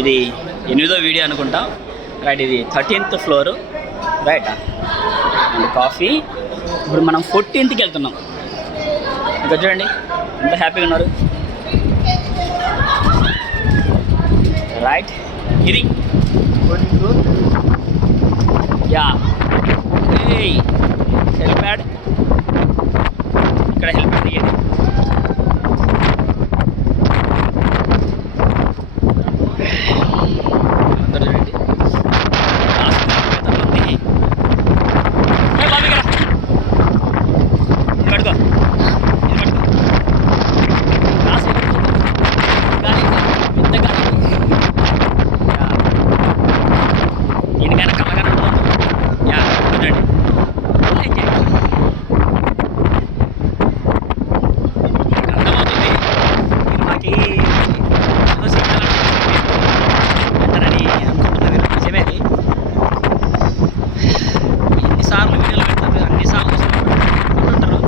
ఇది 8వ వీడియో అనుకుంటా. రైట్, ఇది 13th floor. Right, and coffee. ఇప్పుడు మనం 14th వెళ్తున్నాం. ఇక్కడ చూడండి ఎంత హ్యాపీగా ఉన్నారు. రైట్, ఇది యా హెల్ప్యాడ్. ఇక్కడ హెల్ప్యాడ్ దిగేది. అందరూ చూడండి పడుకో, ఇది పడుకో. గాలి పెద్ద గాలి. దీనికైనా కళ్ళగానే ఉంటుంది. యా చూడండి, అర్థమవుతుంది. మాకి ఏదో సిగ్నల్ అంటారని అనుకుంటున్నది. నిజమేది. ఎన్నిసార్లు వీడియోలు పెడతారు, అన్నిసార్లు చూస్తుంటారు.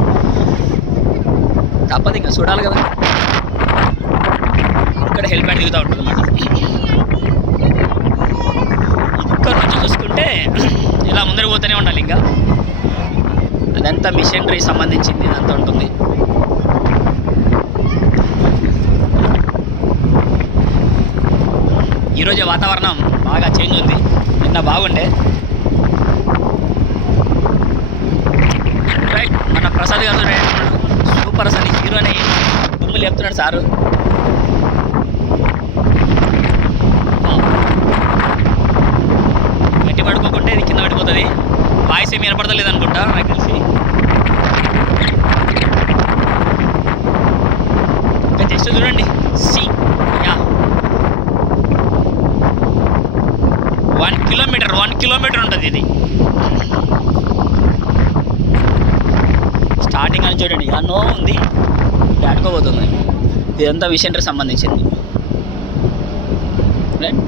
తప్పదు, ఇంకా చూడాలి కదా. ఇక్కడ హెల్మెట్ దిగుతూ ఉంటుంది అన్నమాట. ఇక్కడ నుంచి చూసుకుంటే ఇలా ముందర పోతూనే ఉండాలి. ఇంకా అదంతా మిషనరీ సంబంధించింది ఇదంతా ఉంటుంది. ఈరోజు వాతావరణం బాగా చేంజ్ ఉంది. నిన్న బాగుండే. రైట్, మన ప్రసాద్ గారు సూపర్ అసలు హీరోని దుమ్ములు చెప్తున్నాడు సారు. గట్టి పడుకోకుంటే ఇది కింద పడిపోతుంది. వాయిస్ ఏమి వినపడతలేదు అనుకుంటా నాకు తెలిసి. ఇంకా జస్ట్ చూడండి, సి యా 1 కిలోమీటర్ ఉంటుంది ఇది. స్టార్టింగ్ అని చూడండి, ఆ నో ఉంది, దాటుకోబోతుంది. ఇదంతా మిషనరీ సంబంధించింది. Right,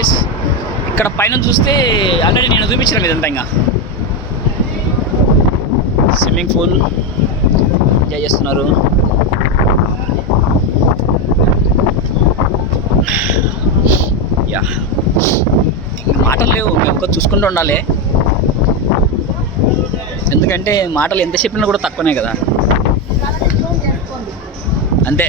yes. ఇక్కడ పైన చూస్తే ఆల్రెడీ నేను చూపించిన ఇదంతా. ఇంకా స్విమ్మింగ్ పూల్ ఎంజాయ్ చేస్తున్నారు. యా, మాటలు లేవు, మేము ఒక్క చూసుకుంటూ ఉండాలి. ఎందుకంటే మాటలు ఎంత చెప్పినా కూడా తక్కువనే కదా, అంతే.